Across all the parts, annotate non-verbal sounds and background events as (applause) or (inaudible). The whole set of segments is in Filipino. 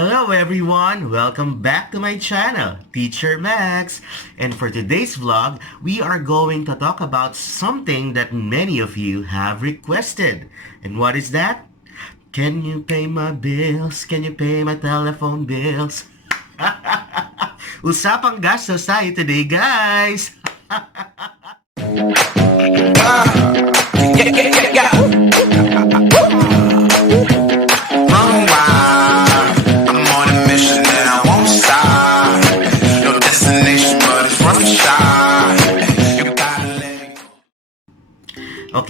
Hello everyone! Welcome back to my channel, Teacher Max. And for today's vlog, we are going to talk about something that many of you have requested. And what is that? Can you pay my bills? Can you pay my telephone bills? (laughs) Usapang gastos tayo today, guys! (laughs) Yeah, yeah, yeah, yeah.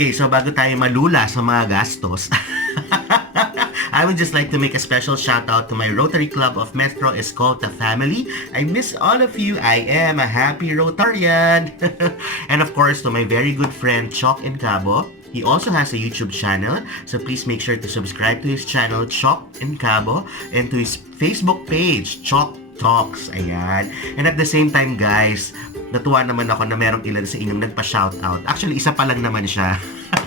Okay, so bago tayo malula sa mga gastos, (laughs) I would just like to make a special shout out to my Rotary Club of Metro Escolta family. I miss all of you. I am a happy Rotarian. (laughs) and of course, to my very good friend Choc in Cabo. He also has a YouTube channel, so please make sure to subscribe to his channel, Choc in Cabo, and to his Facebook page, Choc Talks. Ayan. And at the same time, guys, natuwa naman ako na merong ilan sa inyong nagpa-shoutout. Actually, isa pa lang naman siya.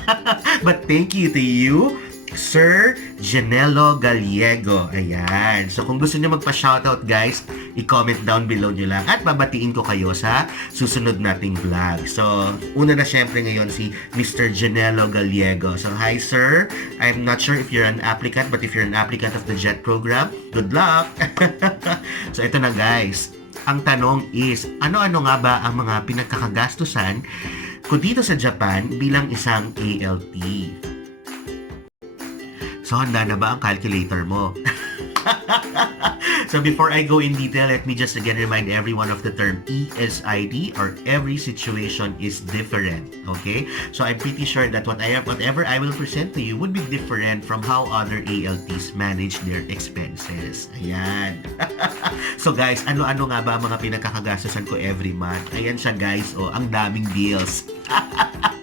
(laughs) But thank you to you, Sir Janelo Gallego. Ayan. So kung gusto niyo magpa-shoutout guys, i-comment down below niyo lang at babatiin ko kayo sa susunod nating vlog. So, una na syempre ngayon si Mr. Janelo Gallego. So, hi sir. I'm not sure if you're an applicant but if you're an applicant of the JET program, good luck. (laughs) so, ito na guys. Ang tanong is, ano-ano nga ba ang mga pinagkakagastusan ko dito sa Japan bilang isang ALT? So, handa na ba ang calculator mo? (laughs) (laughs) so, before I go in detail, let me just again remind everyone of the term ESID or every situation is different. Okay? So, I'm pretty sure that what I, whatever I will present to you would be different from how other ALTs manage their expenses. Ayan. (laughs) so, guys, ano-ano nga ba mga pinagkakagastusan ko every month? Ayan siya, guys. Oh, ang daming bills. (laughs)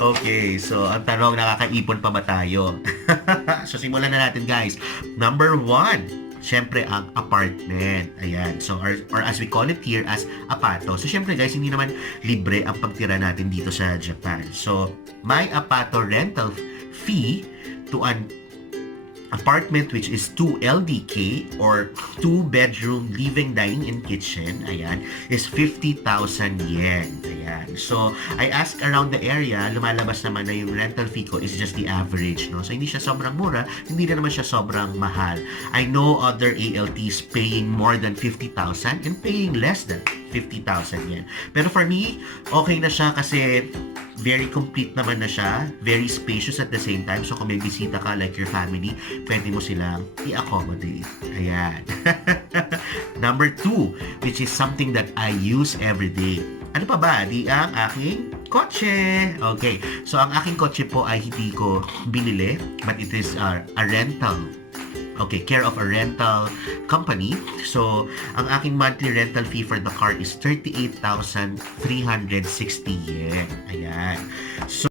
Okay, so ang tanong, nakakaipon pa ba tayo? (laughs) so simulan na natin guys. Number one, syempre ang apartment. Ayan. So, or, or as we call it here as apato. So, syempre guys, hindi naman libre ang pagtira natin dito sa Japan. So, my apato rental fee to an apartment which is 2 LDK or 2 bedroom living dining and kitchen ayan is 50,000 yen ayan. So I ask around the area lumalabas naman na yung rental fee ko is just the average no? So hindi siya sobrang mura hindi na naman siya sobrang mahal. I know other ALTs paying more than 50,000 and paying less than 50,000 yen pero for me okay na siya kasi very complete naman na siya very spacious at the same time so kung may bisita ka like your family pwede mo silang i-accommodate. Ayan. (laughs) Number two, which is something that I use every day. Ano pa ba? Di ang aking kotse. Okay. So, ang aking kotse po ay hindi ko binili, but it is uh, a rental Okay, care of a rental company. So, ang aking monthly rental fee for the car is 38,360 yen. Ayan. So,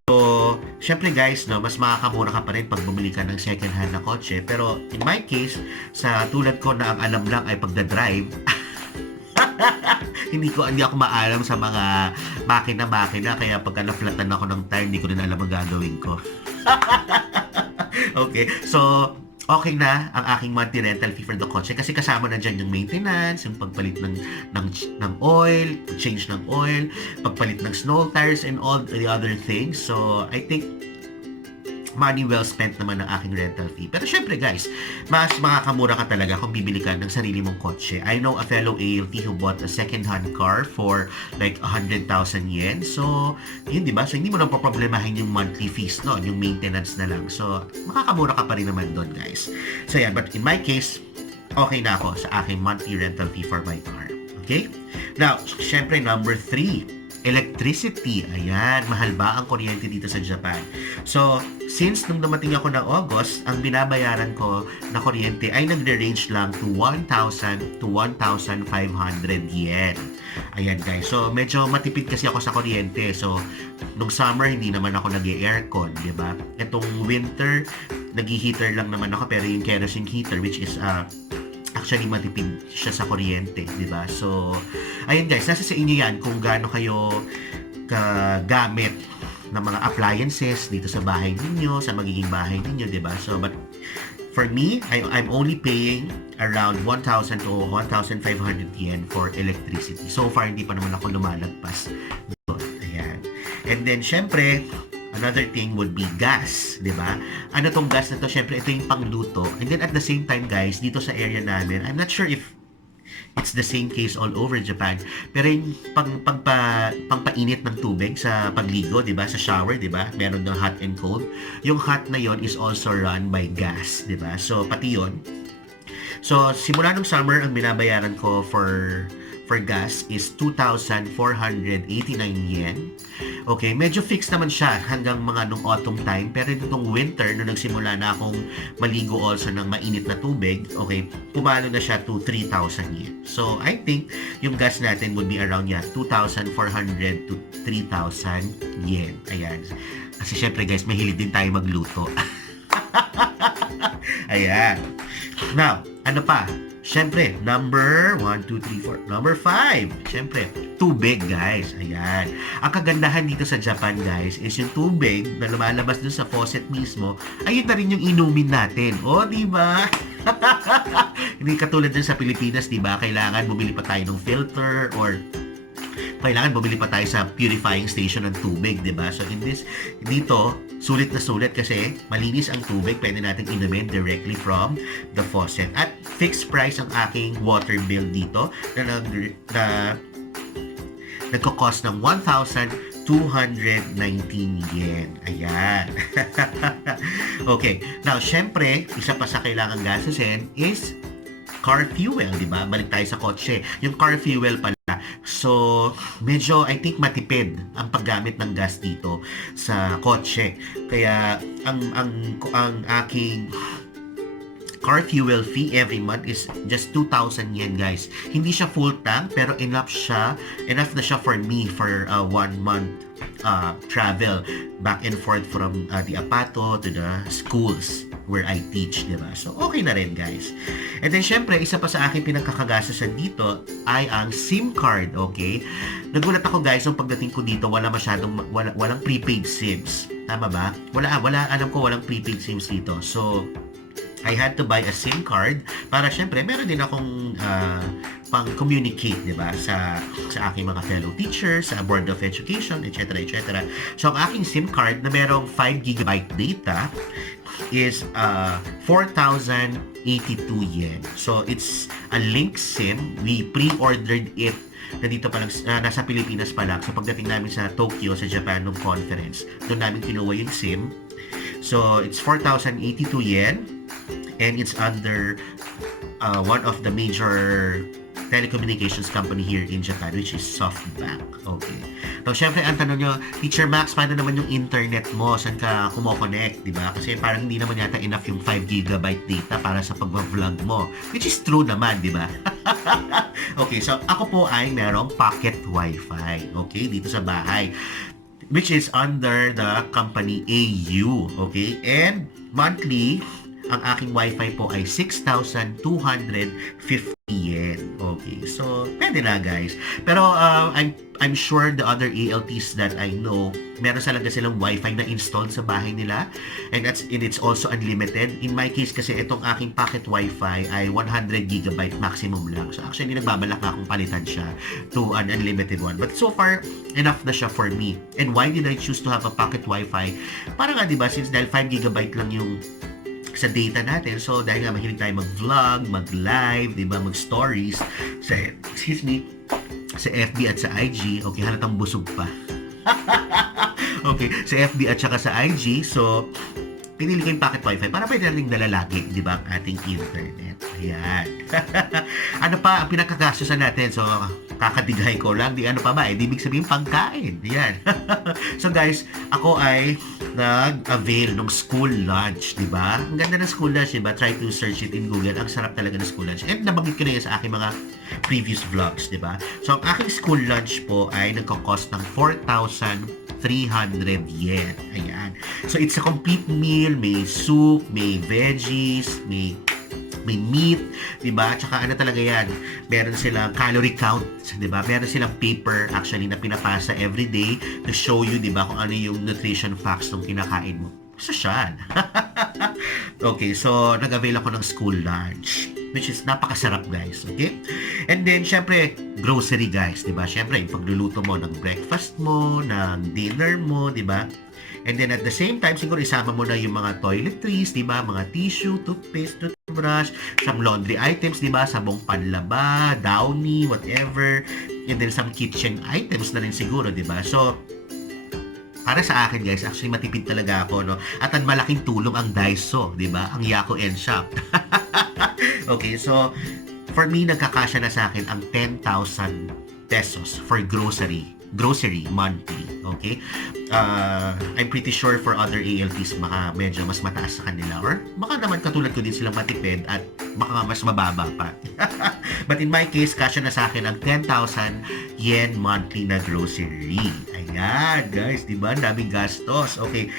syempre guys, no, mas makakamura ka pa rin pag bumili ka ng second hand na kotse. Pero, in my case, sa tulad ko na ang alam lang ay pagdadrive, (laughs) hindi ko hindi ako maalam sa mga makina-makina kaya pagka na-flatan ako ng tire hindi ko rin alam ang gagawin ko. (laughs) okay, so okay na ang aking monthly rental fee for the kotse kasi kasama na dyan yung maintenance, yung pagpalit ng, ng, ng oil, change ng oil, pagpalit ng snow tires and all the other things. So, I think money well spent naman ng aking rental fee. Pero syempre guys, mas makakamura ka talaga kung bibili ka ng sarili mong kotse. I know a fellow ALT who bought a second-hand car for like 100,000 yen. So, yun di ba? So, hindi mo nang poproblemahin yung monthly fees no, yung maintenance na lang. So, makakamura ka pa rin naman doon guys. So, yeah, but in my case, okay na ako sa aking monthly rental fee for my car. Okay? Now, syempre number three, electricity. Ayan, mahal ba ang kuryente dito sa Japan? So, since nung dumating ako ng August, ang binabayaran ko na kuryente ay nagre-range lang to 1,000 to 1,500 yen. Ayan guys, so medyo matipid kasi ako sa kuryente. So, nung summer, hindi naman ako nag-aircon, di ba? Itong winter, nag-heater lang naman ako, pero yung kerosene heater, which is uh, actually matipid siya sa kuryente, di ba? So, ayun guys, nasa sa inyo yan kung gaano kayo kagamit ng mga appliances dito sa bahay ninyo, sa magiging bahay ninyo, di ba? So, but For me, I, I'm only paying around 1,000 to 1,500 yen for electricity. So far, hindi pa naman ako lumalagpas doon. Ayan. And then, syempre, another thing would be gas, di ba? Ano tong gas na to? Syempre, ito yung pangluto. And then, at the same time, guys, dito sa area namin, I'm not sure if it's the same case all over Japan. Pero yung pang, pangpa, pangpainit ng tubig sa pagligo, di ba? Sa shower, di ba? Meron ng hot and cold. Yung hot na yon is also run by gas, di ba? So, pati yon So, simula nung summer, ang binabayaran ko for for gas is 2,489 yen. Okay, medyo fixed naman siya hanggang mga nung autumn time. Pero nitong winter, nung nagsimula na akong maligo also ng mainit na tubig, okay, pumalo na siya to 3,000 yen. So, I think yung gas natin would be around yeah, 2,400 to 3,000 yen. Ayan. Kasi syempre guys, mahilig din tayo magluto. (laughs) Ayan. Now, ano pa? Siyempre, number 1, 2, 3, 4. Number 5. Siyempre, tubig, guys. Ayan. Ang kagandahan dito sa Japan, guys, is yung tubig na lumalabas dun sa faucet mismo, ayun na rin yung inumin natin. O, di ba? (laughs) Hindi katulad dun sa Pilipinas, di ba? Kailangan bumili pa tayo ng filter or kailangan bumili pa tayo sa purifying station ng tubig, di ba? So in this, dito, sulit na sulit kasi malinis ang tubig, pwede natin inumin directly from the faucet. At fixed price ang aking water bill dito na, nag, na nagko-cost ng 1,219 yen. Ayan. (laughs) okay. Now, syempre, isa pa sa kailangan gastusin is car fuel, di ba? Balik tayo sa kotse. Yung car fuel pala, so medyo I think matipid ang paggamit ng gas dito sa kotse. Kaya ang ang ang aking car fuel fee every month is just 2,000 yen guys. Hindi siya full tank pero enough siya, enough na siya for me for uh, one month uh, travel back and forth from uh, the Apato to the schools where I teach, di ba? So, okay na rin, guys. And then, syempre, isa pa sa aking pinagkakagasasan dito ay ang SIM card, okay? Nagulat ako, guys, nung pagdating ko dito, wala masyadong, wala, walang prepaid SIMs. Tama ba? Wala, wala, alam ko, walang prepaid SIMs dito. So, I had to buy a SIM card para syempre meron din akong uh, pang-communicate, 'di ba, sa sa aking mga fellow teachers, sa Board of Education, etc. etc. So ang aking SIM card na merong 5 GB data is uh, 4,082 yen. So it's a link SIM. We pre-ordered it na dito pa lang, uh, nasa Pilipinas pa lang. So pagdating namin sa Tokyo, sa Japan nung conference, doon namin kinuha yung SIM. So it's 4,082 yen and it's under uh, one of the major telecommunications company here in Japan which is SoftBank. Okay. So, syempre, ang tanong nyo, Teacher Max, paano naman yung internet mo? Saan ka kumo-connect, di ba? Kasi parang hindi naman yata enough yung 5 gigabyte data para sa pag-vlog mo. Which is true naman, di ba? (laughs) okay, so ako po ay merong pocket wifi. Okay, dito sa bahay which is under the company AU. Okay? And monthly, ang aking wifi po ay 6,250 yen. Okay. So, pwede na guys. Pero uh, I'm I'm sure the other ALTs that I know, meron talaga silang wifi na installed sa bahay nila. And that's and it's also unlimited. In my case kasi itong aking pocket wifi ay 100 gigabyte maximum lang. So actually nagbabalak na akong palitan siya to an unlimited one. But so far, enough na siya for me. And why did I choose to have a pocket wifi? Para nga 'di ba since dahil 5 gigabyte lang yung sa data natin. So, dahil nga mahilig tayo mag-vlog, mag-live, di ba, mag-stories sa, excuse me, sa FB at sa IG. Okay, halatang busog pa. (laughs) okay, sa FB at saka sa IG. So, pinili ko yung pocket wifi para pwede natin dala lagi, di ba, ang ating internet. Ayan. (laughs) ano pa ang pinakagastusan natin? So, kakadigay ko lang. Di ano pa ba? Eh, di ibig sabihin pagkain. Ayan. (laughs) so, guys, ako ay nag-avail ng school lunch, di ba? Ang ganda ng school lunch, di ba? Try to search it in Google. Ang sarap talaga ng school lunch. And nabanggit ko na yan sa aking mga previous vlogs, di ba? So, ang aking school lunch po ay nagko-cost ng 4,300 yen. Ayan. So, it's a complete meal. May soup, may veggies, may may meat, 'di ba? Tsaka ano talaga 'yan, meron silang calorie count, 'di ba? Meron silang paper actually na pinapasa every day to show you, 'di ba, kung ano yung nutrition facts ng kinakain mo. Sosyal. (laughs) Okay, so nag-avail ako ng school lunch which is napakasarap guys, okay? And then, syempre, grocery guys, di ba? Syempre, pagluluto mo ng breakfast mo, ng dinner mo, di ba? And then at the same time, siguro isama mo na yung mga toiletries, di ba? Mga tissue, toothpaste, toothbrush, some laundry items, di ba? Sabong panlaba, downy, whatever. And then some kitchen items na rin siguro, di ba? So, para sa akin guys, actually matipid talaga ako, no? At ang malaking tulong ang Daiso, di ba? Ang Yako N Shop. (laughs) okay, so for me, nagkakasya na sa akin ang 10,000 pesos for grocery grocery monthly. Okay? Uh, I'm pretty sure for other ALTs, baka medyo mas mataas sa kanila. Or baka naman katulad ko din silang matipid at baka mas mababa pa. (laughs) But in my case, kasya na sa akin ang 10,000 yen monthly na grocery. Ayan, guys, di ba? Ang Daming gastos. Okay.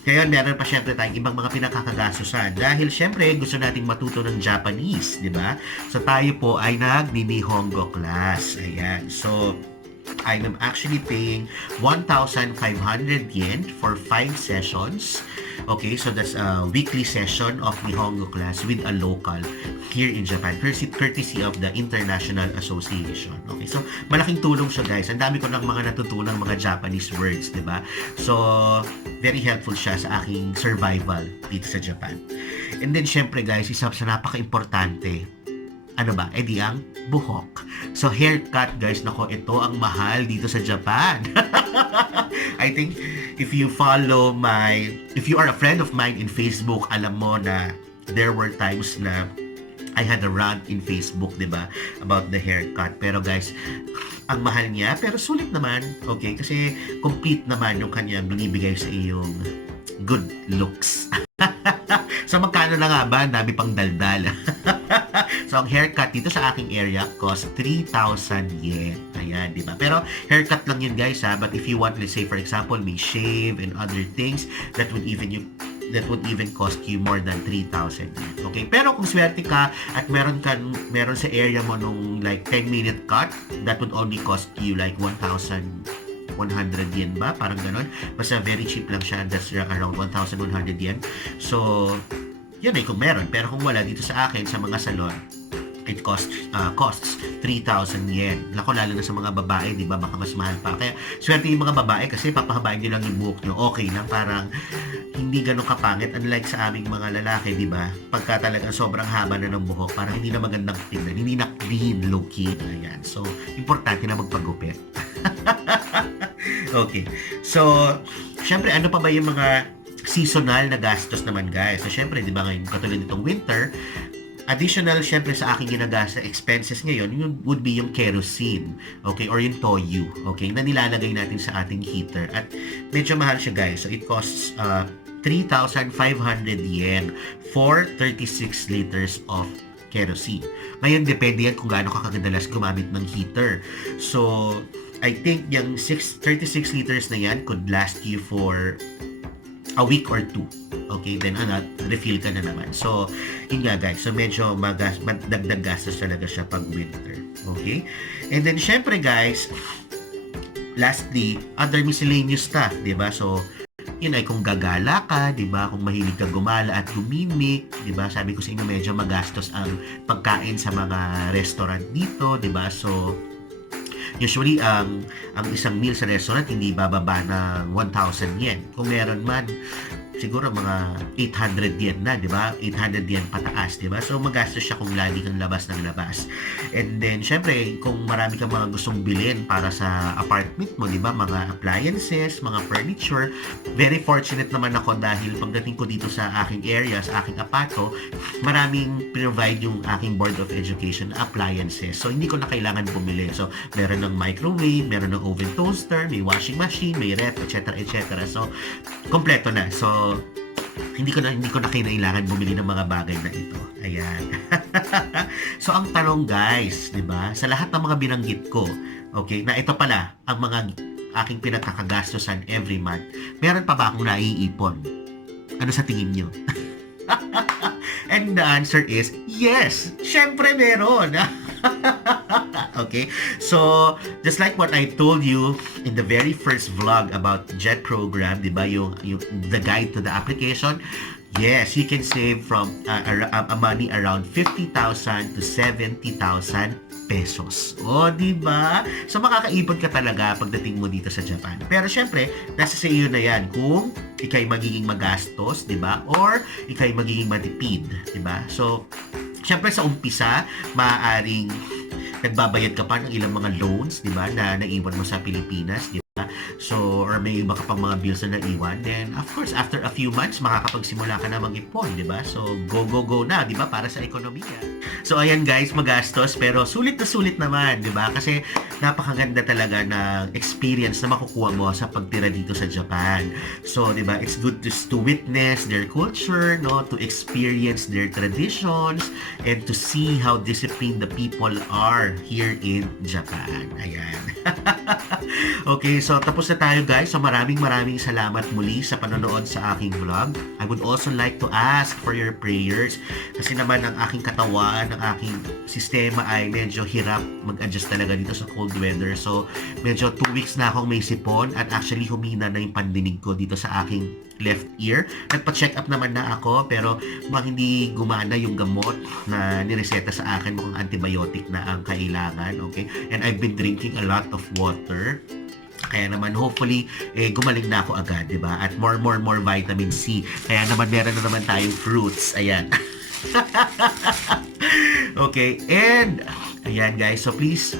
Kaya meron pa syempre tayong ibang mga pinakakagastusan. Dahil syempre gusto nating matuto ng Japanese, di ba? So tayo po ay nag-Nihongo class. Ayan. So, I am actually paying 1,500 yen for 5 sessions. Okay, so that's a weekly session of Nihongo class with a local here in Japan, courtesy, of the International Association. Okay, so malaking tulong siya guys. Ang dami ko ng mga natutunan mga Japanese words, di ba? So, very helpful siya sa aking survival dito sa Japan. And then, syempre guys, isa sa napaka-importante, ano ba, edi ang buhok. So, haircut, guys, nako, ito ang mahal dito sa Japan. (laughs) I think, if you follow my, if you are a friend of mine in Facebook, alam mo na there were times na I had a rant in Facebook, di ba, about the haircut. Pero guys, ang mahal niya, pero sulit naman, okay? Kasi complete naman yung kanyang binibigay sa iyong good looks. (laughs) (laughs) so magkano na nga ba? Ang dami pang daldal. (laughs) so ang haircut dito sa aking area cost 3,000 yen. Ayan, di ba? Pero haircut lang yun guys ha. But if you want, let's say for example, may shave and other things, that would even you that would even cost you more than 3,000 yen. Okay? Pero kung swerte ka at meron ka meron sa area mo nung like 10 minute cut, that would only cost you like 1,000 100 yen ba? Parang ganon. Basta very cheap lang siya. That's around 1,100 yen. So, yun ay kung meron. Pero kung wala dito sa akin, sa mga salon, it costs uh, costs 3,000 yen. Lako lalo na sa mga babae, 'di ba? Baka mas mahal pa. Kaya swerte yung mga babae kasi papahabain niyo lang yung buhok niyo. Okay lang parang hindi ganun kapangit unlike sa aming mga lalaki, 'di ba? Pagka talagang sobrang haba na ng buhok, parang hindi na magandang tingnan, hindi na clean, low key. Ayan. So, importante na magpagupit. (laughs) okay. So, syempre ano pa ba yung mga seasonal na gastos naman guys. So, syempre, di ba ngayon, katulad nitong winter, additional syempre sa aking ginagasa expenses ngayon yun would be yung kerosene okay? Or yung toyu okay? Na nilalagay natin sa ating heater. At medyo mahal siya guys. So it costs uh, 3,500 yen for 36 liters of kerosene. Ngayon depende yan kung gaano ka kagadalas gumamit ng heater. So I think yung 6, 36 liters na yan could last you for a week or two. Okay, then ano, refill ka na naman. So, yun nga guys. So, medyo magas, dagdag gastos talaga siya pag winter. Okay? And then, syempre guys, lastly, other miscellaneous stuff, di ba? So, yun ay kung gagala ka, 'di ba? Kung mahilig ka gumala at gumimik, 'di ba? Sabi ko sa inyo medyo magastos ang pagkain sa mga restaurant dito, 'di ba? So usually ang ang isang meal sa restaurant hindi bababa ng 1,000 yen. Kung meron man siguro mga 800 yen na, di ba? 800 yen pataas, di ba? So, magastos siya kung lagi kang labas ng labas. And then, syempre, kung marami kang mga gustong bilhin para sa apartment mo, di ba? Mga appliances, mga furniture. Very fortunate naman ako dahil pagdating ko dito sa aking area, sa aking apato, maraming provide yung aking Board of Education appliances. So, hindi ko na kailangan bumili. So, meron ng microwave, meron ng oven toaster, may washing machine, may ref, etc. etc. So, kompleto na. So, hindi ko na hindi ko na kailangan bumili ng mga bagay na ito. Ayan. (laughs) so ang tanong guys, 'di ba? Sa lahat ng mga binanggit ko, okay, na ito pala ang mga aking pinagkakagastosan every month. Meron pa ba akong naiipon? Ano sa tingin niyo? (laughs) And the answer is yes. Syempre meron. (laughs) (laughs) okay? So, just like what I told you in the very first vlog about JET program, 'di ba, yung, yung the guide to the application, Yes, you can save from uh, ar- uh, money around 50,000 to 70,000 pesos. O, di ba? So, makakaipon ka talaga pagdating mo dito sa Japan. Pero, syempre, nasa sa iyo na yan kung ikay magiging magastos, di ba? Or, ikay magiging matipid, di ba? So, syempre, sa umpisa, maaaring nagbabayad ka pa ng ilang mga loans, di ba, na naiwan mo sa Pilipinas, di ba? So, or may iba ka pang mga bills na naiwan. Then, of course, after a few months, makakapagsimula ka na mag-ipon, di ba? So, go, go, go na, di ba? Para sa ekonomiya. So, ayan guys, magastos, pero sulit na sulit naman, di ba? Kasi, napakaganda talaga ng experience na makukuha mo sa pagtira dito sa Japan. So, di ba, it's good to, to witness their culture, no? To experience their traditions, and to see how disciplined the people are here in Japan. Ayan. (laughs) okay, so tapos na tayo guys. So maraming maraming salamat muli sa panonood sa aking vlog. I would also like to ask for your prayers kasi naman ang aking katawan, ang aking sistema ay medyo hirap mag-adjust talaga dito sa cold weather. So medyo 2 weeks na akong may sipon at actually humina na yung pandinig ko dito sa aking left ear. Nagpa-check up naman na ako pero mukhang hindi gumana yung gamot na nireseta sa akin mukhang antibiotic na ang kailangan. Okay? And I've been drinking a lot of water. Kaya naman, hopefully, eh, gumaling na ako agad, di ba? At more, more, more vitamin C. Kaya naman, meron na naman tayong fruits. Ayan. (laughs) okay, and, ayan guys, so please,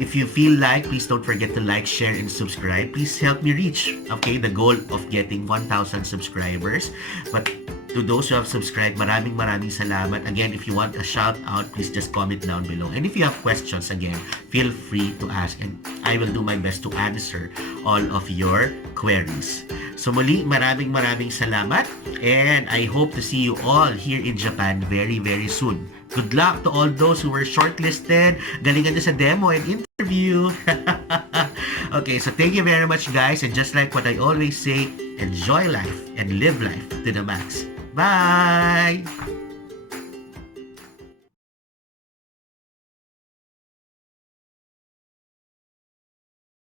if you feel like, please don't forget to like, share, and subscribe. Please help me reach, okay, the goal of getting 1,000 subscribers. But to those who have subscribed, maraming maraming salamat. Again, if you want a shout out, please just comment down below. And if you have questions, again, feel free to ask and I will do my best to answer all of your queries. So muli, maraming maraming salamat and I hope to see you all here in Japan very very soon. Good luck to all those who were shortlisted. Galingan nyo sa demo and interview. (laughs) okay, so thank you very much guys and just like what I always say, enjoy life and live life to the max. Bye!